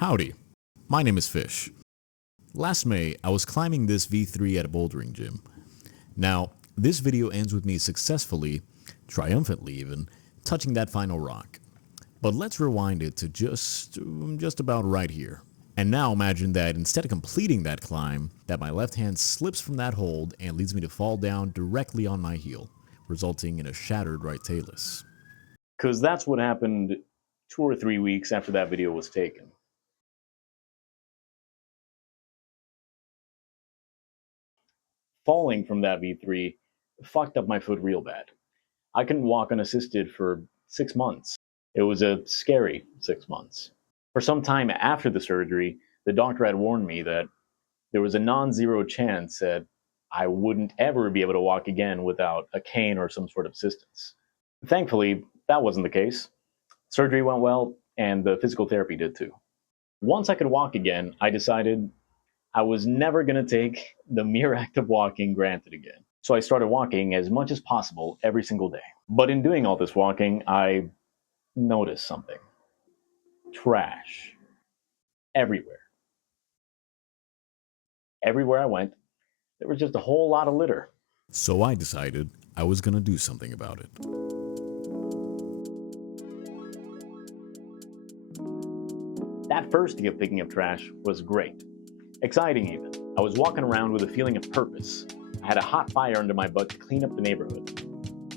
Howdy, my name is Fish. Last May, I was climbing this V3 at a bouldering gym. Now, this video ends with me successfully, triumphantly even, touching that final rock. But let's rewind it to just about right here. And now imagine that instead of completing that climb, that my left hand slips from that hold and leads me to fall down directly on my heel, resulting in a shattered right talus. Because that's what happened 2 or 3 weeks after that video was taken. Falling from that V3 fucked up my foot real bad. I couldn't walk unassisted for 6 months. It was a scary 6 months. For some time after the surgery, the doctor had warned me that there was a non-zero chance that I wouldn't ever be able to walk again without a cane or some sort of assistance. Thankfully, that wasn't the case. Surgery went well, and the physical therapy did too. Once I could walk again, I decided I was never going to take the mere act of walking granted again. So I started walking as much as possible every single day. But in doing all this walking, I noticed something. Trash. Everywhere. Everywhere I went, there was just a whole lot of litter. So I decided I was gonna do something about it. That first day of picking up trash was great. Exciting even. I was walking around with a feeling of purpose. I had a hot fire under my butt to clean up the neighborhood.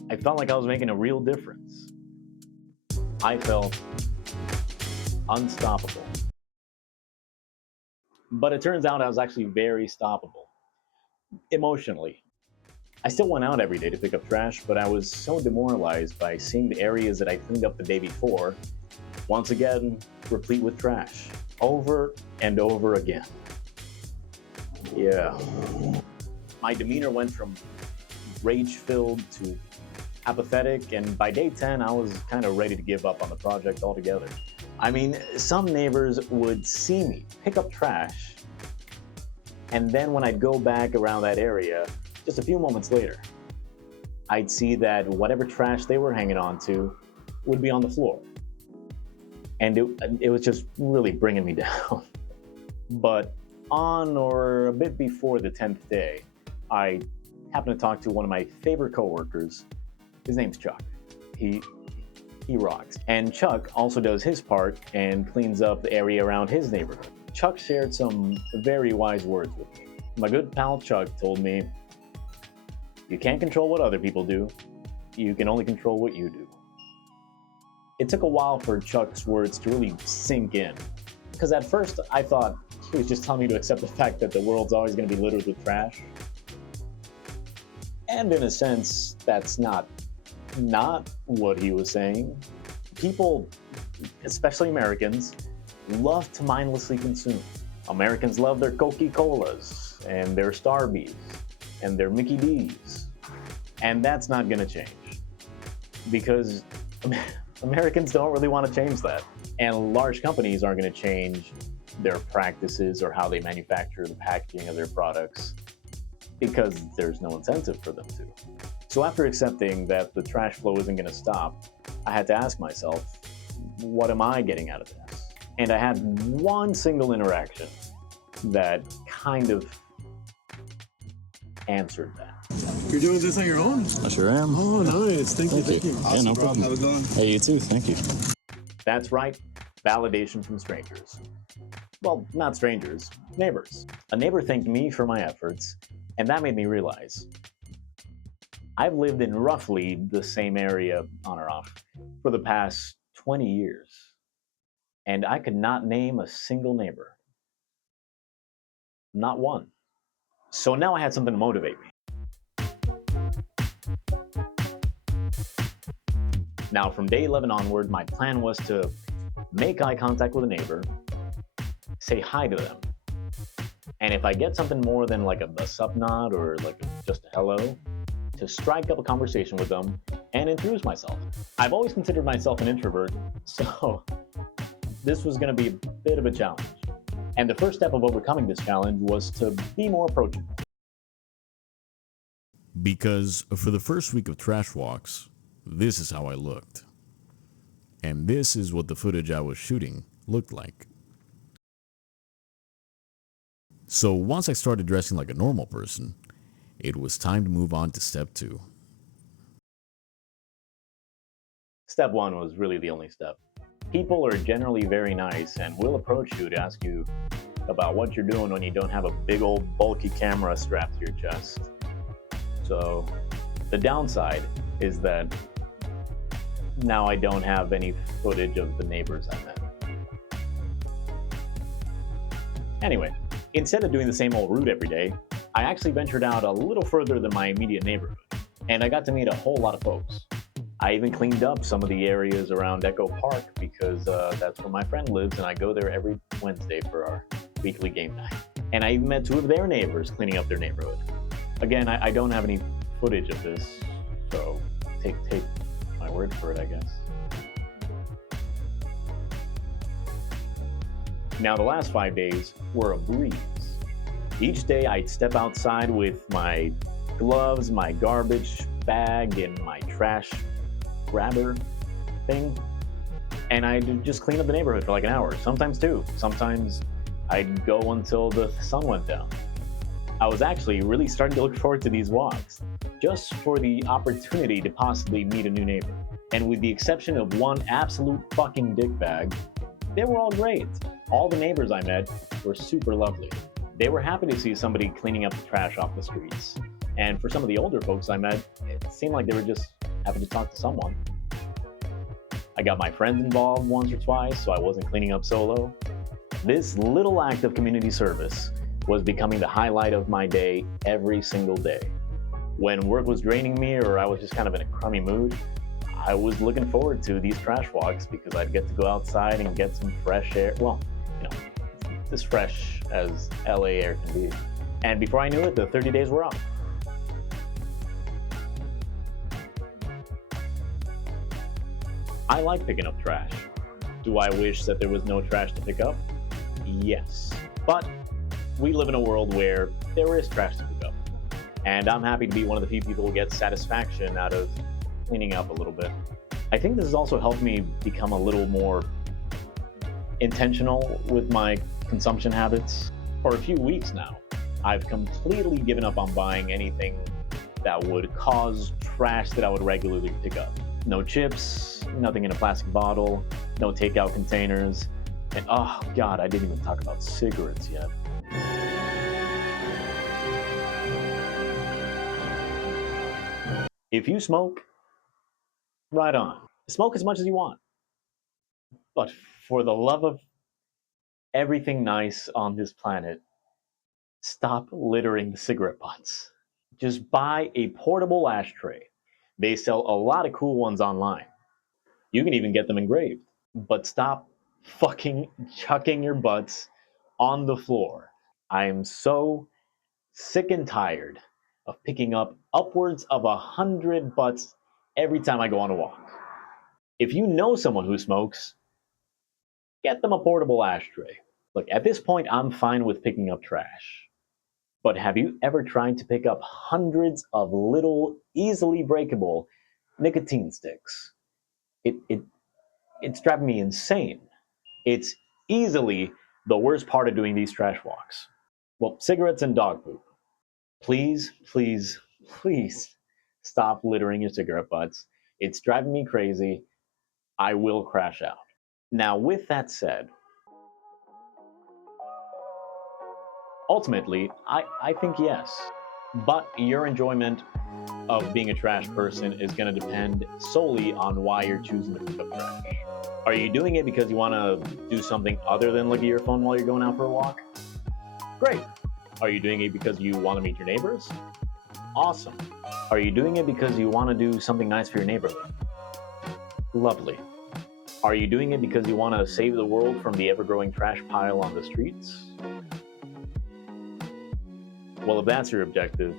I felt like I was making a real difference. I felt unstoppable. But it turns out I was actually very stoppable. Emotionally. I still went out every day to pick up trash, but I was so demoralized by seeing the areas that I cleaned up the day before, once again, replete with trash. Over and over again. Yeah. My demeanor went from rage-filled to apathetic, and by day 10, I was kind of ready to give up on the project altogether. I mean, some neighbors would see me pick up trash, and then when I'd go back around that area, just a few moments later, I'd see that whatever trash they were hanging on to would be on the floor. And it was just really bringing me down. But on or a bit before the 10th day, I happened to talk to one of my favorite coworkers. His name's Chuck. He rocks. And Chuck also does his part and cleans up the area around his neighborhood. Chuck shared some very wise words with me. My good pal Chuck told me, "You can't control what other people do. You can only control what you do." It took a while for Chuck's words to really sink in. Because at first I thought he was just telling me to accept the fact that the world's always going to be littered with trash. And in a sense, that's not what he was saying. People, especially Americans, love to mindlessly consume. Americans love their Coca-Colas and their Starbies and their Mickey D's. And that's not going to change. Because Americans don't really want to change that. And large companies aren't going to change their practices or how they manufacture the packaging of their products because there's no incentive for them to. So after accepting that the trash flow isn't going to stop, I had to ask myself, what am I getting out of this? And I had one single interaction that kind of answered that. You're doing this on your own? I sure am. Oh, nice. Thank you. Yeah, no problem. How's it going? Hey, you too. Thank you. That's right, validation from strangers. Well, not strangers, neighbors. A neighbor thanked me for my efforts, and that made me realize I've lived in roughly the same area on or off for the past 20 years, and I could not name a single neighbor. Not one. So now I had something to motivate me. Now, from day 11 onward, my plan was to make eye contact with a neighbor, say hi to them, and if I get something more than like a sup nod or like just a hello, to strike up a conversation with them and introduce myself. I've always considered myself an introvert, so this was going to be a bit of a challenge. And the first step of overcoming this challenge was to be more approachable. Because for the first week of trash walks, this is how I looked. And this is what the footage I was shooting looked like. So once I started dressing like a normal person, it was time to move on to step 2. Step 1 was really the only step. People are generally very nice and will approach you to ask you about what you're doing when you don't have a big old bulky camera strapped to your chest. So the downside is that now I don't have any footage of the neighbors I met. Anyway, instead of doing the same old route every day, I actually ventured out a little further than my immediate neighborhood, and I got to meet a whole lot of folks. I even cleaned up some of the areas around Echo Park because that's where my friend lives, and I go there every Wednesday for our weekly game night. And I even met 2 of their neighbors cleaning up their neighborhood. Again, I don't have any footage of this, so take my word for it, I guess. Now, the last 5 days were a breeze. Each day I'd step outside with my gloves, my garbage bag, and my trash grabber thing, and I'd just clean up the neighborhood for like an hour, sometimes 2. Sometimes I'd go until the sun went down. I was actually really starting to look forward to these walks, just for the opportunity to possibly meet a new neighbor. And with the exception of one absolute fucking dickbag, they were all great. All the neighbors I met were super lovely. They were happy to see somebody cleaning up the trash off the streets. And for some of the older folks I met, it seemed like they were just happy to talk to someone. I got my friends involved once or twice, so I wasn't cleaning up solo. This little act of community service was becoming the highlight of my day every single day. When work was draining me or I was just kind of in a crummy mood, I was looking forward to these trash walks because I'd get to go outside and get some fresh air. Well, as fresh as LA air can be. And before I knew it, the 30 days were up. I like picking up trash. Do I wish that there was no trash to pick up? Yes. But we live in a world where there is trash to pick up. And I'm happy to be one of the few people who gets satisfaction out of cleaning up a little bit. I think this has also helped me become a little more intentional with my consumption habits. For a few weeks now, I've completely given up on buying anything that would cause trash that I would regularly pick up. No chips, nothing in a plastic bottle, no takeout containers, and oh god, I didn't even talk about cigarettes yet. If you smoke, right on. Smoke as much as you want. But for the love of everything nice on this planet, stop littering the cigarette butts. Just buy a portable ashtray. They sell a lot of cool ones online. You can even get them engraved. But stop fucking chucking your butts on the floor. I am so sick and tired of picking up upwards of 100 butts every time I go on a walk. If you know someone who smokes, get them a portable ashtray. Look, at this point, I'm fine with picking up trash. But have you ever tried to pick up hundreds of little, easily breakable nicotine sticks? It's driving me insane. It's easily the worst part of doing these trash walks. Well, cigarettes and dog poop. Please, please, please stop littering your cigarette butts. It's driving me crazy. I will crash out. Now, with that said, ultimately, I think yes. But your enjoyment of being a trash person is going to depend solely on why you're choosing to pick up trash. Are you doing it because you want to do something other than look at your phone while you're going out for a walk? Great. Are you doing it because you want to meet your neighbors? Awesome. Are you doing it because you want to do something nice for your neighborhood? Lovely. Are you doing it because you want to save the world from the ever-growing trash pile on the streets? Well, if that's your objective,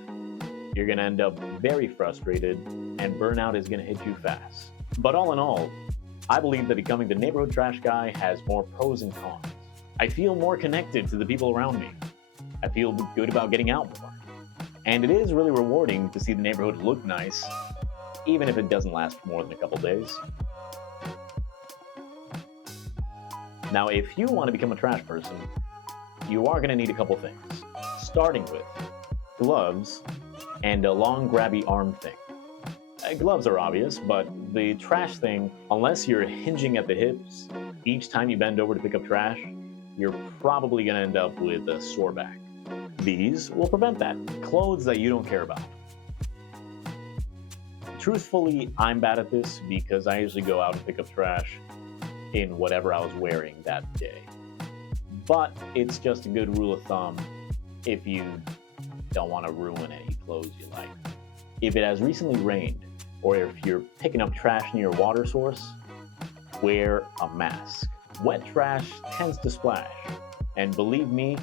you're going to end up very frustrated, and burnout is going to hit you fast. But all in all, I believe that becoming the neighborhood trash guy has more pros and cons. I feel more connected to the people around me. I feel good about getting out more. And it is really rewarding to see the neighborhood look nice, even if it doesn't last for more than a couple days. Now, if you want to become a trash person, you are going to need a couple things, starting with gloves and a long grabby arm thing. Gloves are obvious, but the trash thing, unless you're hinging at the hips each time you bend over to pick up trash, you're probably going to end up with a sore back. These will prevent that. Clothes that you don't care about. Truthfully, I'm bad at this because I usually go out and pick up trash in whatever I was wearing that day. But it's just a good rule of thumb if you don't want to ruin any clothes you like. If it has recently rained, or if you're picking up trash near a water source, wear a mask. Wet trash tends to splash, and believe me,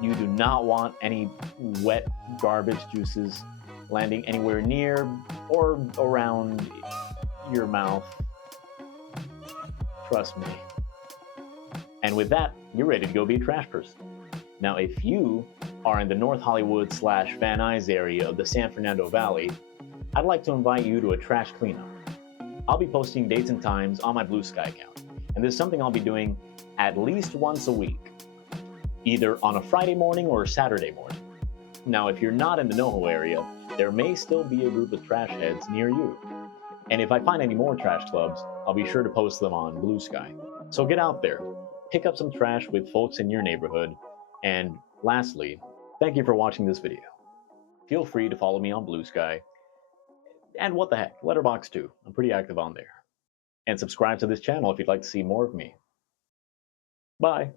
you do not want any wet garbage juices landing anywhere near or around your mouth. Trust me. And with that, you're ready to go be a trash person. Now, if you are in the North Hollywood / Van Nuys area of the San Fernando Valley, I'd like to invite you to a trash cleanup. I'll be posting dates and times on my Blue Sky account, and this is something I'll be doing at least once a week, either on a Friday morning or a Saturday morning. Now, if you're not in the NoHo area, there may still be a group of trash heads near you. And if I find any more trash clubs, I'll be sure to post them on Blue Sky. So get out there, pick up some trash with folks in your neighborhood, and lastly, thank you for watching this video. Feel free to follow me on Blue Sky, and what the heck, Letterboxd too. I'm pretty active on there. And subscribe to this channel if you'd like to see more of me. Bye.